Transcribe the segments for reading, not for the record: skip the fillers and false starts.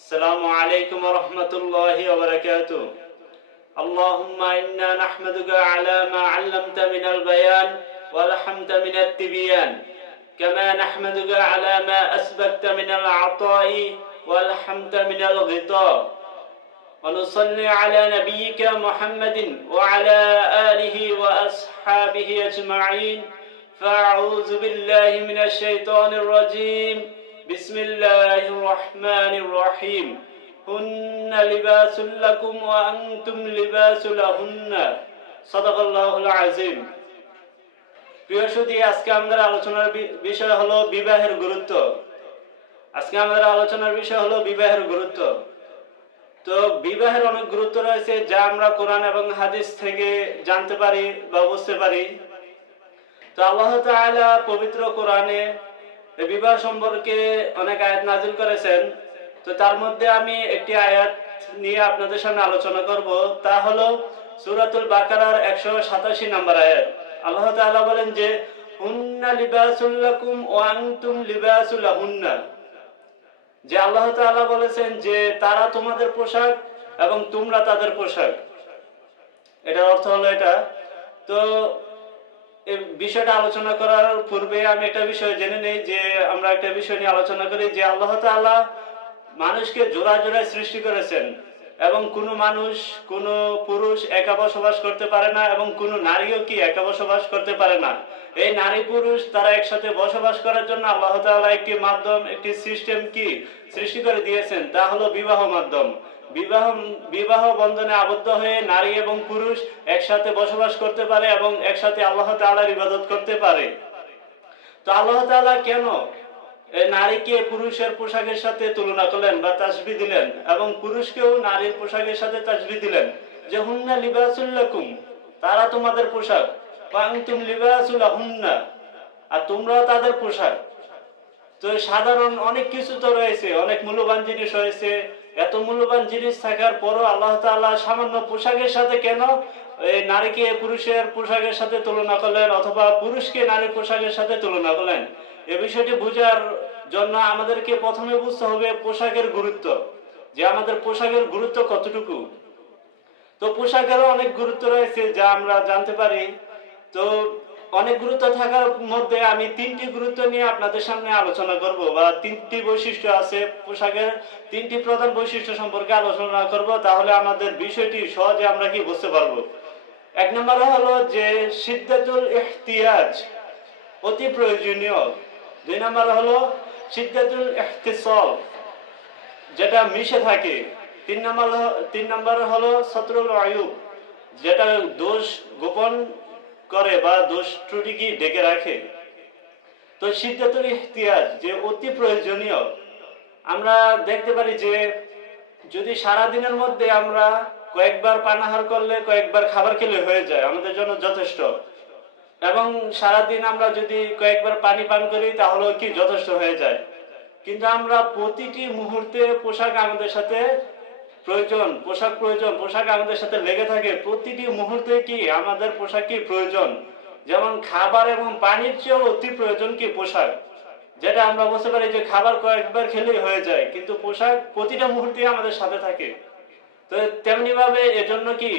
السلام عليكم ورحمة الله وبركاته. اللهم إنا نحمدك على ما علمت من البيان ولحمت من التبيان، كما نحمدك على ما أسبقت من العطاء ولحمت من الغطاء، ونصلي على نبيك محمد وعلى آله وأصحابه أجمعين. فأعوذ بالله من الشيطان الرجيم. بسم الله الرحمن الرحيم. هن لباس لكم وأنتم لباس لهن. صدق الله العظيم. প্রিয় সুধী, আজকে আমাদের আলোচনার বিষয় হলো বিবাহের গুরুত্ব। তো বিবাহের অনেক গুরুত্ব রয়েছে, যা আমরা কোরআন এবং হাদিস থেকে জানতে পারি বা বুঝতে পারি। তো আল্লাহ তাআলা পবিত্র কোরআনে বিবাহ সম্পর্কে অনেক আয়াত নাযিল করেছেন। তো তার মধ্যে আমি একটি আয়াত নিয়ে আপনাদের সামনে আলোচনা করব, তা হলো সূরাতুল বাকারার 187 নম্বর আয়াত। আল্লাহ তাআলা বলেন যে হুন্না লিবাসুল লাকুম ওয়া আনতুম লিবাসুল লাহুন্না। যে আল্লাহ তাআলা বলেছেন যে তারা তোমাদের পোশাক এবং তোমরা তাদের পোশাক। এটার অর্থ হলো এটা। তো এই বিষয়টা আলোচনা করার পূর্বে আমি একটা বিষয় জেনে নেই, যে আমরা একটা বিষয় নিয়ে আলোচনা করি যে আল্লাহ তাআলা মানুষকে জোড়া জোড়ায় সৃষ্টি করেছেন, এবং কোনো মানুষ, কোনো পুরুষ একা বসবাস করতে পারে না, এবং কোনো নারীও কি একা বসবাস করতে পারে না। এই নারী পুরুষ তারা একসাথে বসবাস করার জন্য আল্লাহ তাআলা একটি মাধ্যম, একটি সিস্টেম কি সৃষ্টি করে দিয়েছেন, তা হলো বিবাহ মাধ্যম। বিবাহ বন্ধনে আবদ্ধ হয়ে নারী এবং পুরুষ একসাথে বসবাস করতে পারে এবং একসাথে আল্লাহ তাআলার ইবাদত করতে পারে। তো আল্লাহ তাআলা কেন নারীকে পুরুষের পোশাকের সাথে তুলনা করলেন বা তাসবিহ দিলেন, এবং পুরুষকেও নারীর পোশাকের সাথে তাসবিহ দিলেন যে হুন্না লিবাসুল লাকুম, তারা তোমাদের পোশাক, ওয়া আনতুম লিবাসুল লাহুন্না, আর তোমরাও তাদের পোশাক। তো সাধারণ অনেক কিছু তো রয়েছে, অনেক মূল্যবান জিনিস রয়েছে। এত মূল্যবান জিনিস থাকার পরও আল্লাহ তাআলা সামান্য পোশাকের সাথে কেন এই নারীকে পুরুষের পোশাকের সাথে তুলনা করলেন, অথবা পুরুষকে নারীর পোশাকের সাথে তুলনা করলেন? এই বিষয়টি বোঝার জন্য আমাদেরকে প্রথমে বুঝতে হবে পোশাকের গুরুত্ব, যে আমাদের পোশাকের গুরুত্ব কতটুকু। তো পোশাকেরও অনেক গুরুত্ব রয়েছে, যা আমরা জানতে পারি। তো অনেক গুরুত্ব থাকার মধ্যে আমি 3টি গুরুত্ব নিয়ে আপনাদের সামনে আলোচনা করব, বা 3টি বৈশিষ্ট্য আছে পোশাকের, 3টি প্রধান বৈশিষ্ট্য সম্পর্কে আলোচনা করব। তাহলে আমাদের বিষয়টি সহজে আমরা কি বুঝতে পারবো। 1 নম্বর হলো যে শিদ্দাতুল ইহতিয়াজ, অতি প্রয়োজনীয়। 2 নম্বর হলো শিদ্দাতুল ইহতিসাল, যেটা মিশে থাকে। 3 নম্বর হলো সতরুল আয়ুব, যেটা দোষ গোপন করে বা দোষ ত্রুটি কি ঢেকে রাখে। তো শিদ্দাতুল ইহতিয়াজ, যে অতি প্রয়োজনীয়। আমরা দেখতে পারি যে যদি সারা দিনের মধ্যে আমরা কয়েকবার পানাহার করলে, কয়েকবার খাবার খেলে হয়ে যায়, আমাদের জন্য যথেষ্ট। এবং সারা দিন আমরা যদি কয়েকবার পানি পান করি, তাহলে কি যথেষ্ট হয়ে যায়। কিন্তু আমরা প্রতিটি মুহূর্তে পোশাক আমাদের সাথে প্রয়োজন, পোশাক আমাদের সাথে লেগে থাকে। প্রতিটি মুহূর্তে কি আমাদের পোশাক কি প্রয়োজন। যেমন খাবার এবং পানির চেয়েও অতি প্রয়োজন কি পোশাক। যেটা আমরা বলতে পারি যে খাবার কয়েকবার খেলেই হয়ে যায়, কিন্তু পোশাক প্রতিটা মুহূর্তে আমাদের সাথে থাকে। তো তেমনি ভাবে এজন্য কি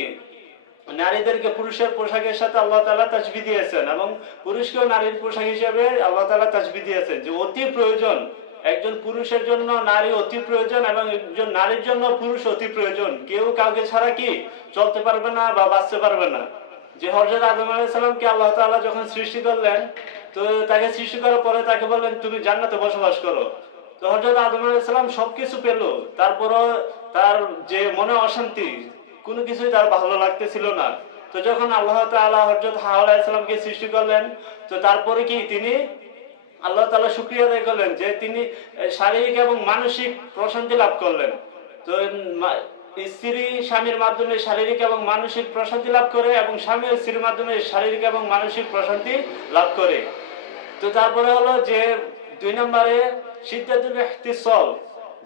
নারীদেরকে পুরুষের পোশাকের সাথে আল্লাহ তাআলা তাসবিহ দিয়েছেন, এবং পুরুষকেও নারীর পোশাক হিসেবে আল্লাহ তাআলা তাসবিহ দিয়েছেন, যে অতি প্রয়োজন। একজন পুরুষের জন্য নারী অতি প্রয়োজন, এবং একজন নারীর জন্য পুরুষ অতি প্রয়োজন। কেউ কাউকে ছাড়া কি চলতে পারবে না বা বাঁচতে পারবে না। যে হযরত আদম আলাইহিস সালামকে আল্লাহ তাআলা যখন সৃষ্টি করলেন, তো তাকে সৃষ্টি করার পরে তাকে বললেন তুমি জান্নাতে বসবাস করো। তো হযরত আদম আলাইহিস সালাম সবকিছু পেল, তারপরও তার যে মনে অশান্তি, কোনো কিছুই তার ভালো লাগতেছিল না। তো যখন আল্লাহ তাআলা হযরত হাওয়া আলাইহিস সালামকে সৃষ্টি করলেন, তো তারপরে কি তিনি আল্লাহ তাআলা শুকরিয়া আদায় করলেন, যে তিনি শারীরিক এবং মানসিক প্রশান্তি লাভ করলেন। তো স্ত্রী স্বামীর মাধ্যমে শারীরিক এবং মানসিক প্রশান্তি লাভ করে, এবং স্বামী স্ত্রীর মাধ্যমে শারীরিক এবং মানসিক প্রশান্তি লাভ করে। তো তারপরে হলো যে 2 নম্বরে শিদ্দাতুল ইহতিসাল,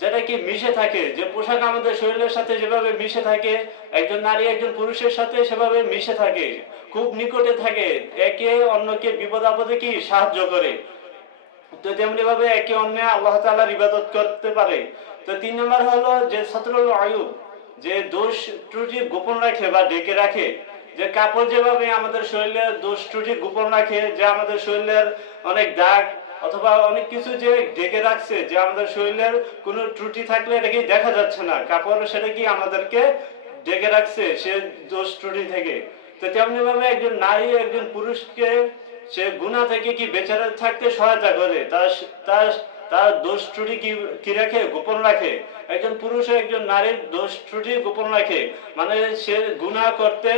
যেটা কি মিশে থাকে। যে পোশাক আমাদের শরীরের সাথে যেভাবে মিশে থাকে, একজন নারী একজন পুরুষের সাথে সেভাবে মিশে থাকে, খুব নিকটে থাকে, একে অন্যকে বিপদ আপদে কি সাহায্য করে। তো তেমনি ভাবে একে অন্যে আল্লাহ তাআলার ইবাদত করতে পারে। তো 3 নম্বর হলো যে সতরুল আয়ুব, যে দোষ ত্রুটি গোপন রাখে বা ঢেকে রাখে। যে কাপড় যেভাবে আমাদের শরীরের দোষ ত্রুটি গোপন রাখে, যে আমাদের শরীরের অনেক দাগ অথবা অনেক কিছু যে ঢেকে রাখছে, যে আমাদের শরীরের কোনো ত্রুটি থাকলে এটা কি দেখা যাচ্ছে না, কাপড় সেটা কি আমাদেরকে ঢেকে রাখছে সে দোষ ত্রুটি থেকে। তো তেমনি ভাবে একজন নারী একজন পুরুষকে সে গুনাহ থেকে কি বেঁচে থাকতে সহায়তা করে, তার তার তার দোষ ত্রুটি কি রাখে, গোপন রাখে। একজন পুরুষ একজন নারীর দোষ ত্রুটি গোপন রাখে, মানে সে গুনাহ করতে,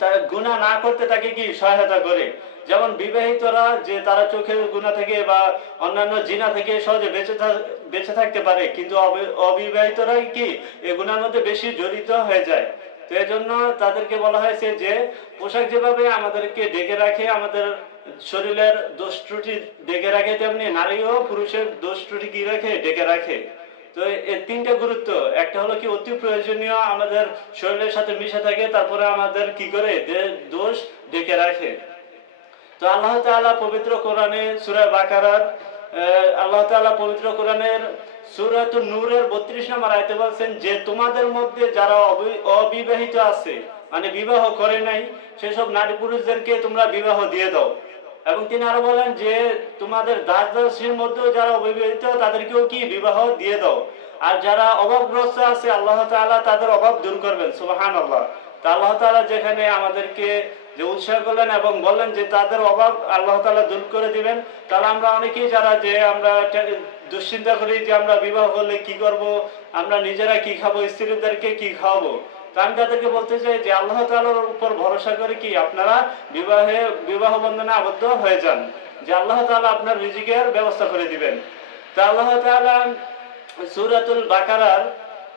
তার গুনাহ না করতে তাকে কি সহায়তা করে। যেমন বিবাহিতরা যে তারা চোখের গুনাহ থেকে বা অন্যান্য জিনা থেকে সহজে বেঁচে থাকতে পারে, কিন্তু অবিবাহিতরাই কি এই গুনার মধ্যে বেশি জড়িত হয়ে যায়। তো এই জন্য তাদেরকে বলা হয়েছে যে পোশাক যেভাবে আমাদেরকে ঢেকে রাখে, আমাদের শরীরের দোষ ত্রুটি ঢেকে রাখে, তেমনি নারীও পুরুষের দোষ ত্রুটি কি রাখে, ঢেকে রাখে। তো এই তিনটা গুরুত্ব, একটা হলো কি অতি প্রয়োজনীয় আমাদের শরীরের সাথে মিশে থাকে, তারপরে আমাদের কি করে দোষ ঢেকে রাখে। তো আল্লাহ তাআলা পবিত্র কোরআনে সূরা বাকারার আল্লাহ তাআলা পবিত্র কোরআনের সূরাতুন নূরের 32 নম্বর আয়াতে বলেন যে তোমাদের মধ্যে যারা অবিবাহিত আছে, মানে বিবাহ করে নাই, সেসব নারী পুরুষদেরকে তোমরা বিবাহ দিয়ে দাও। এবং তিনি আরো বলেন যে তোমাদের দাস দাসীর মধ্যেও যারা অবিবাহিত তাদেরকেও কি বিবাহ দিয়ে দাও। আর যারা অভাবগ্রস্ত আছে আল্লাহ তাআলা তাদের অভাব দূর করবেন, সুবহানাল্লাহ। তা আল্লাহ তাআলা যেখানে আমাদেরকে যে উৎসাহ করলেন এবং বললেন যে তাদের অভাব আল্লাহ তাআলা দূর করে দিবেন, তাহলে আমরা অনেকেই যারা যে আমরা দুশ্চিন্তা করি যে আমরা বিবাহ করলে কি করব, আমরা নিজেরা কি খাবো, স্ত্রীদেরকে কি খাওয়াবো। তা আমি তাদেরকে বলতে চাই যে আল্লাহ তাআলার উপর ভরসা করে কি আপনারা বিবাহ বন্ধনে আবদ্ধ হয়ে যান, যে আল্লাহ তাআলা আপনার রিজিকের ব্যবস্থা করে দিবেন। তা আল্লাহ তাআলা সূরাতুল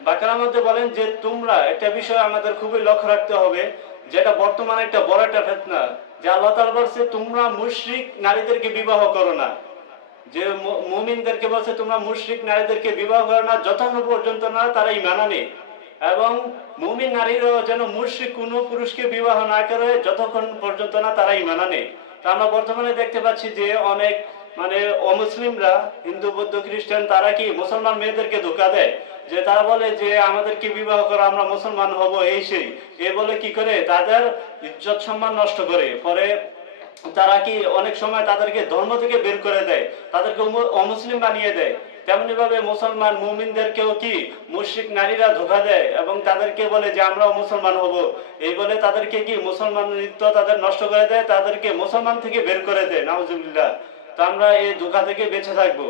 বাকারার মধ্যে বলেন যে তোমরা একটা বিষয় আমাদের খুবই লক্ষ্য রাখতে হবে, যেটা বর্তমানে একটা বড় একটা ফিতনা, যে আল্লাহ তাআলা বলছে তোমরা মুশরিক নারীদেরকে বিবাহ করো না। যে মুমিনদেরকে বলছে তোমরা মুশরিক নারীদেরকে বিবাহ করো না যতক্ষণ পর্যন্ত না তারা ঈমান আনে, এবং মুমিন নারীরাও যেন মুশরিক কোন পুরুষকে বিবাহ না করে যতক্ষণ পর্যন্ত না তারা ঈমান আনে। তা আমরা বর্তমানে দেখতে পাচ্ছি যে অনেক মানে অমুসলিমরা, হিন্দু বৌদ্ধ খ্রিস্টান, তারা কি মুসলমান মেয়েদেরকে ধোঁকা দেয়, যে তারা বলে যে আমাদেরকে বিবাহ করো আমরা মুসলমান হব, এই সেই এ বলে কি করে তাদের ইজ্জত সম্মান নষ্ট করে। পরে তারা কি অনেক সময় তাদেরকে ধর্ম থেকে বের করে দেয়, তাদেরকে অমুসলিম বানিয়ে দেয়। তেমনি ভাবে মুসলমান মুমিনদেরকেও কি মুশরিক নারীরা ধোঁকা দেয় এবং তাদেরকে বলে যে আমরাও মুসলমান হব, এই বলে তাদেরকে কি মুসলমানিত্ব তাদের নষ্ট করে দেয়, তাদেরকে মুসলমান থেকে বের করে দেয়, নাউজুবিল্লাহ। তো আমরা এই ধোঁকা থেকে বেঁচে থাকবো।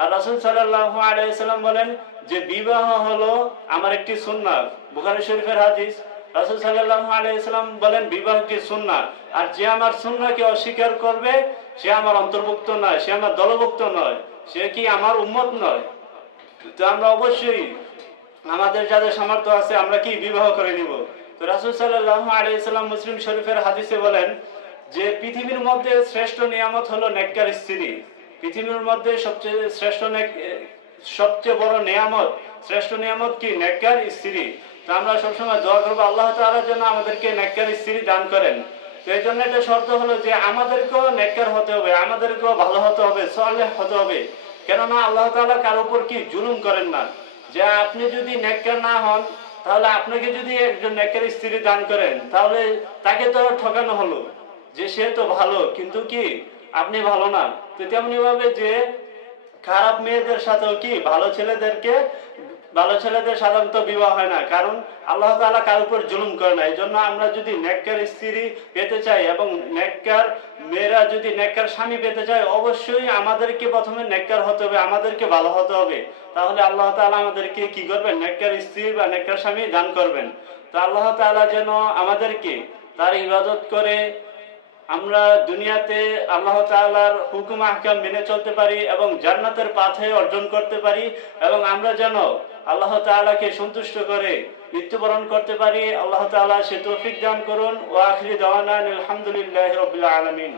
আর রাসূল সাল্লাল্লাহু আলাইহি সাল্লাম বলেন যে বিবাহ হলো আমার একটি সুন্নাত, বুখারী শরীফের হাদিস। রাসূল সাল্লাল্লাহু আলাইহি সাল্লাম বলেন বিবাহ কি সুন্নাত, আর যে আমার সুন্নাহকে অস্বীকার করবে সে আমার অন্তর্ভুক্ত নয়, সে আমার দলভুক্ত নয়, সে কি আমার উম্মত নয়। তো আমরা অবশ্যই আমাদের যাদের সামর্থ্য আছে আমরা কি বিবাহ করে নিব। তো রাসূল সাল্লাল্লাহু আলাইহি সাল্লাম মুসলিম শরীফের হাদিসে বলেন যে পৃথিবীর মধ্যে শ্রেষ্ঠ নিয়ামত হলো নেককার স্ত্রী। পৃথিবীর মধ্যে সবচেয়ে বড় নিয়ামত, শ্রেষ্ঠ নিয়ামত কি, নেককার স্ত্রী। তো আমরা সবসময় দোয়া করবো আল্লাহ তাআলা যেন আমাদেরকে নেককার স্ত্রী দান করেন। তো এই জন্য একটা শর্ত হলো যে আমাদেরকেও নেককার হতে হবে, আমাদেরকেও ভালো হতে হবে, সালেহ হতে হবে। কেননা আল্লাহ তাআলা কার উপর কি জুলুম করেন না। যে আপনি যদি নেককার না হন, তাহলে আপনাকে যদি একজন নেককার স্ত্রী দান করেন, তাহলে তাকে তো ঠকানো হলো, যে সে তো ভালো কিন্তু কি আপনি ভালো না। তো তেমনি ভাবে যে খারাপ মেয়েদের সাথেও কি ভালো ছেলেদের সাধারণত বিবাহ হয় না, কারণ আল্লাহ তাআলা কার উপর জুলুম করে না। এই জন্য আমরা যদি নেককার স্ত্রী পেতে চাই এবং নেককার মেয়েরা যদি নেককার স্বামী পেতে চায়, অবশ্যই আমাদেরকে প্রথমে নেককার হতে হবে, আমাদেরকে ভালো হতে হবে। তাহলে আল্লাহ তাআলা আমাদেরকে কি করবেন, নেককার স্ত্রী বা নেককার স্বামী দান করবেন। তো আল্লাহ তাআলা যেন আমাদেরকে তার ইবাদত করে আমরা দুনিয়াতে আল্লাহ তাআলার হুকুম আহকাম মেনে চলতে পারি এবং জান্নাতের পথে অর্জন করতে পারি, এবং আমরা যেন আল্লাহ তাআলাকে সন্তুষ্ট করে মৃত্যুবরণ করতে পারি। আল্লাহ তাআলা সে তৌফিক দান করুন। ওয়া আখিরি দাওয়ানা আলহামদুলিল্লাহি রাব্বিল আলামিন।